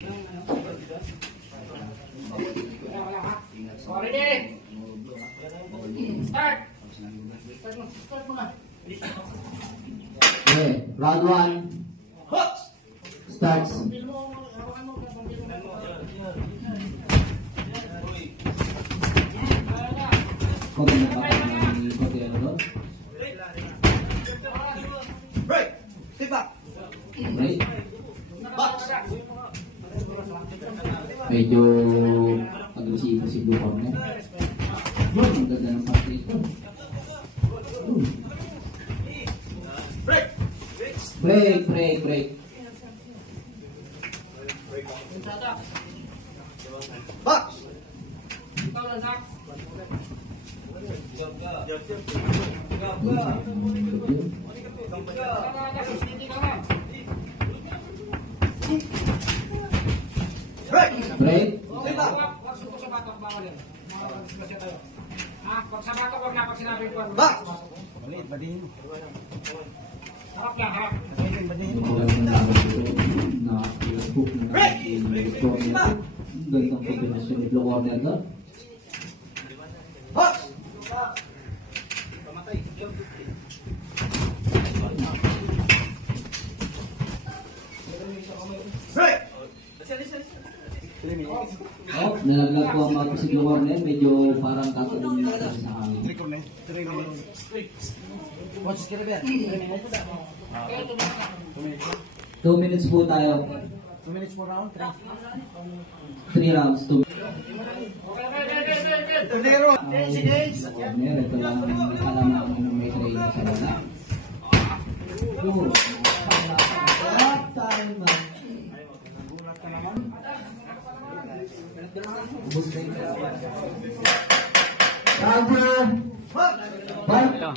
Ready? Start! Start mo na. Okay, round 1. Starts. Konti na ba? Konti ano doon? Break! Step back! Break. Box! Medyo agresibo si Blue Corner. Ang ganda ng parte ito. Break! Break. Box! Ikaw lang, Zax. Break! Break. Step back! Huwag suko sa batok, bawal yan. Disgrasya tayo. Pag sa batok, huwag na pag sinabi ko. Box! Harap lang, harap. Walang nalaman dito na hook na Blue Corner. Gandang kombinasyon ni Blue Corner doon. Box! Break! Oh, nalaglag po ang mga si Blue Corner. Medyo parang katuloy na sa hangin. 2 minutes po tayo. 2 minutes more round. 3 rounds. 2 minutes. Ito lang ang kalaman ng may trade sa wala. Time.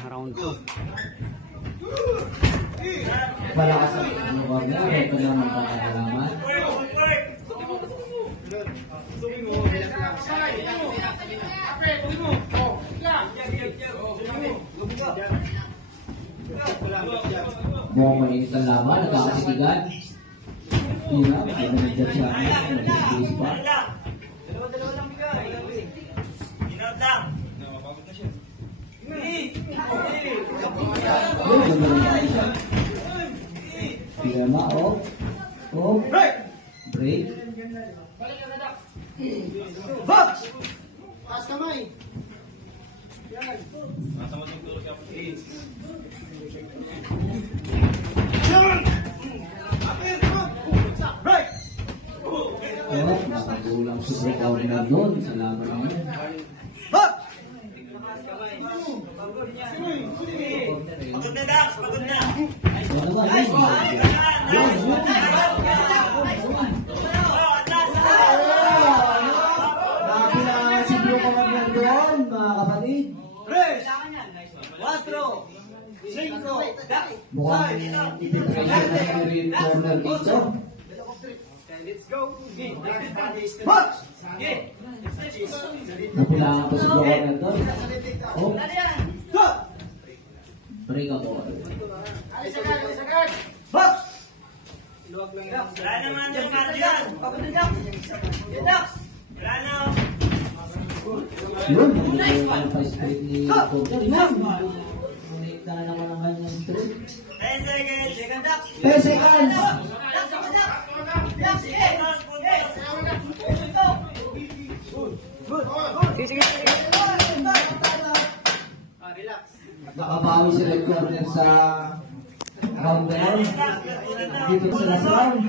Round 2. Palakas ang corner. Ito lang ang kakalaman. Mukhang maliit ang laban. Nagkakasitigan. Hirap. Ay nandiyan siya. Nag-space pa. Firma, Break! break. Box! Taas kamay. Break! Nakagulang si break out na doon sa laban na yun. Box! Ano ba? Nakakilangan si Blue Corner doon, mga kapatid. Tres! 4! 5! Mukhang ipitry na yung red corner dito. Box! Napilangan po si Blue Corner doon. Oh, Stop! break ako. Box! Yun, ang pa-straight ni Corner. Yun, ulit na naman ang kanyang straight. 10 seconds! Nakabawi si red corner sa round na yun. Dito sa last round.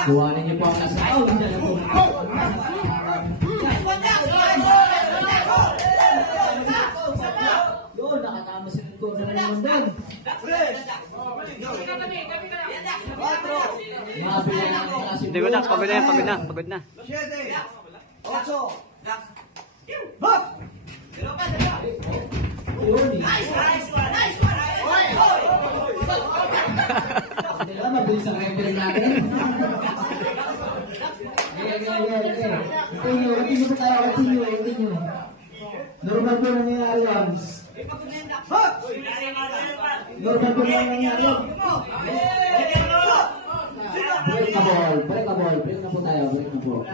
Kuhanin niyo po ang last round. Doon, nakatama si red corner na naman doon. Mabilang ang mga si Hindi ko na, pagod na yan, pagod na, pagod na. 7! 8! Box! Yun eh. Hindi lang, mabilis ang referee natin. Continue po tayo. Continue. Normal po nangyayari yan. Normal po nangyayari yan. Break na po tayo. Break na po.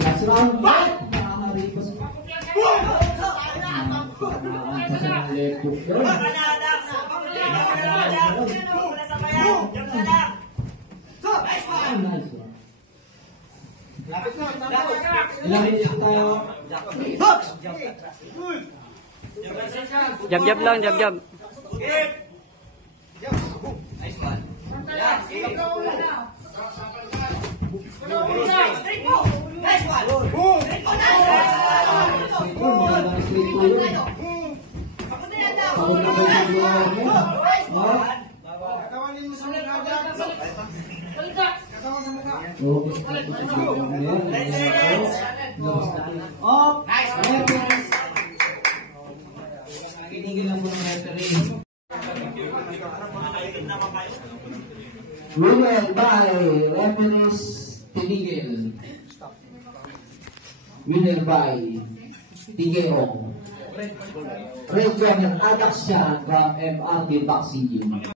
Last round. Nakakaripas. Nakakaripas ang left hook yun. Nice one. Ilang minutes tayo? Jab lang, jab. Winner by referees tinigil. Winner by Tigero. Red Corner, atak siya from MRT Boxing Gym.